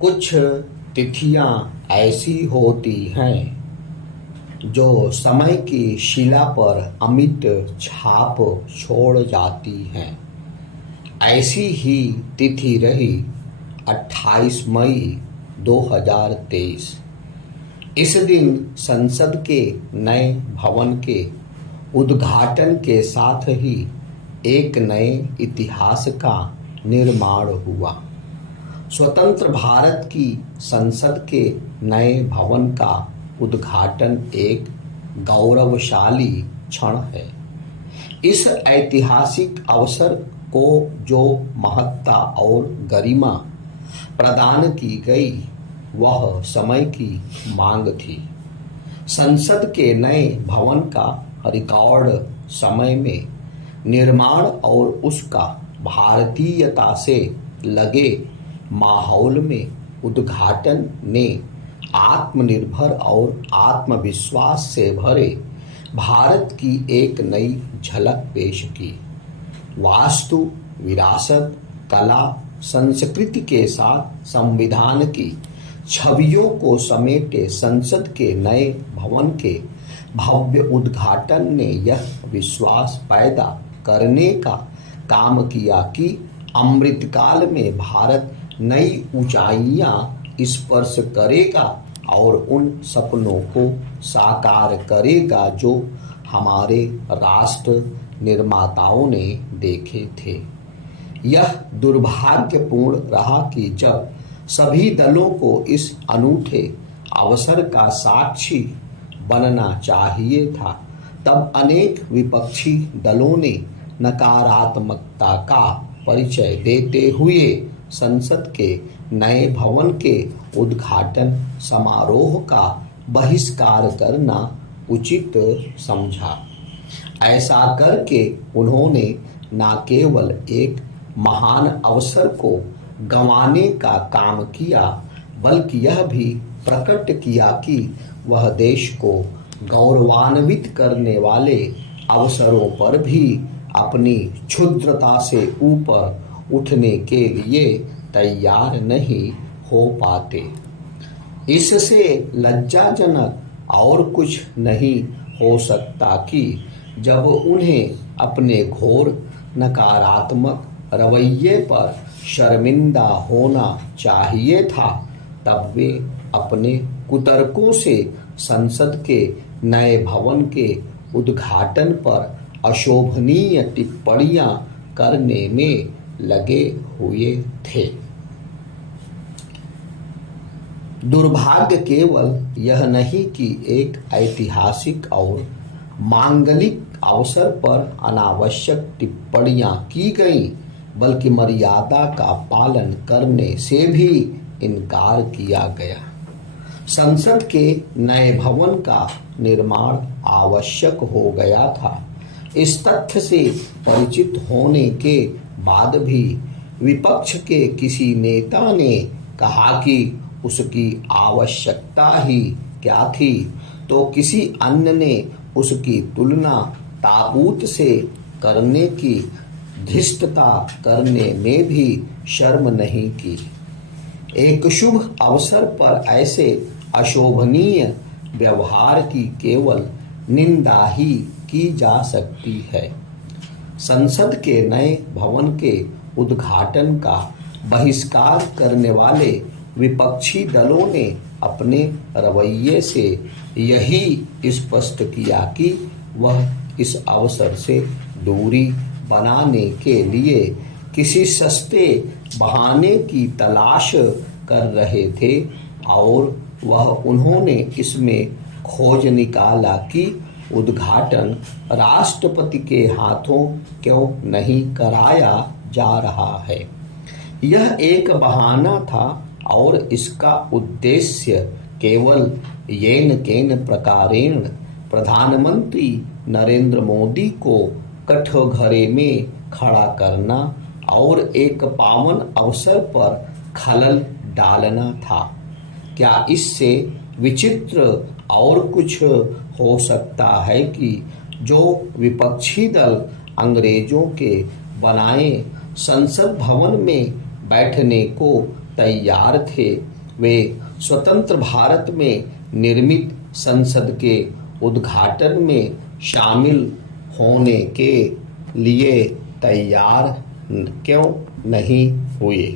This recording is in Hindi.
कुछ तिथियां ऐसी होती हैं जो समय की शिला पर अमिट छाप छोड़ जाती हैं। ऐसी ही तिथि रही 28 मई 2023। इस दिन संसद के नए भवन के उद्घाटन के साथ ही एक नए इतिहास का निर्माण हुआ। स्वतंत्र भारत की संसद के नए भवन का उद्घाटन एक गौरवशाली क्षण है। इस ऐतिहासिक अवसर को जो महत्ता और गरिमा प्रदान की गई वह समय की मांग थी। संसद के नए भवन का रिकॉर्ड समय में निर्माण और उसका भारतीयता से लगे माहौल में उद्घाटन ने आत्मनिर्भर और आत्मविश्वास से भरे भारत की एक नई झलक पेश की। वास्तु, विरासत, कला, संस्कृति के साथ संविधान की छवियों को समेटे संसद के नए भवन के भव्य उद्घाटन ने यह विश्वास पैदा करने का काम किया कि अमृतकाल में भारत नई ऊंचाइयां स्पर्श करेगा और उन सपनों को साकार करेगा जो हमारे राष्ट्र निर्माताओं ने देखे थे। यह दुर्भाग्यपूर्ण रहा कि जब सभी दलों को इस अनूठे अवसर का साक्षी बनना चाहिए था, तब अनेक विपक्षी दलों ने नकारात्मकता का परिचय देते हुए संसद के नए भवन के उद्घाटन समारोह का बहिष्कार करना उचित समझा। ऐसा करके उन्होंने न केवल एक महान अवसर को गंवाने का काम किया, बल्कि यह भी प्रकट किया कि वह देश को गौरवान्वित करने वाले अवसरों पर भी अपनी क्षुद्रता से ऊपर उठने के लिए तैयार नहीं हो पाते। इससे लज्जाजनक और कुछ नहीं हो सकता कि जब उन्हें अपने घोर नकारात्मक रवैये पर शर्मिंदा होना चाहिए था, तब वे अपने कुतर्कों से संसद के नए भवन के उद्घाटन पर अशोभनीय टिप्पणियां करने में लगे हुए थे। दुर्भाग्य केवल यह नहीं कि एक ऐतिहासिक और मांगलिक अवसर पर अनावश्यक टिप्पणियां की गईं, बल्कि मर्यादा का पालन करने से भी इनकार किया गया। संसद के नए भवन का निर्माण आवश्यक हो गया था। इस तथ्य से परिचित होने के बाद भी विपक्ष के किसी नेता ने कहा कि उसकी आवश्यकता ही क्या थी, तो किसी अन्य ने उसकी तुलना ताबूत से करने की धृष्टता करने में भी शर्म नहीं की। एक शुभ अवसर पर ऐसे अशोभनीय व्यवहार की केवल निंदा ही की जा सकती है। संसद के नए भवन के उद्घाटन का बहिष्कार करने वाले विपक्षी दलों ने अपने रवैये से यही स्पष्ट किया कि वह इस अवसर से दूरी बनाने के लिए किसी सस्ते बहाने की तलाश कर रहे थे, और उन्होंने इसमें खोज निकाला कि उद्घाटन राष्ट्रपति के हाथों क्यों नहीं कराया जा रहा है। यह एक बहाना था और इसका उद्देश्य केवल येन केन प्रकारेण प्रधानमंत्री नरेंद्र मोदी को कठघरे में खड़ा करना और एक पावन अवसर पर खलल डालना था। क्या इससे विचित्र और कुछ हो सकता है कि जो विपक्षी दल अंग्रेजों के बनाए संसद भवन में बैठने को तैयार थे। वे स्वतंत्र भारत में निर्मित संसद के उद्घाटन में शामिल होने के लिए तैयार क्यों नहीं हुए?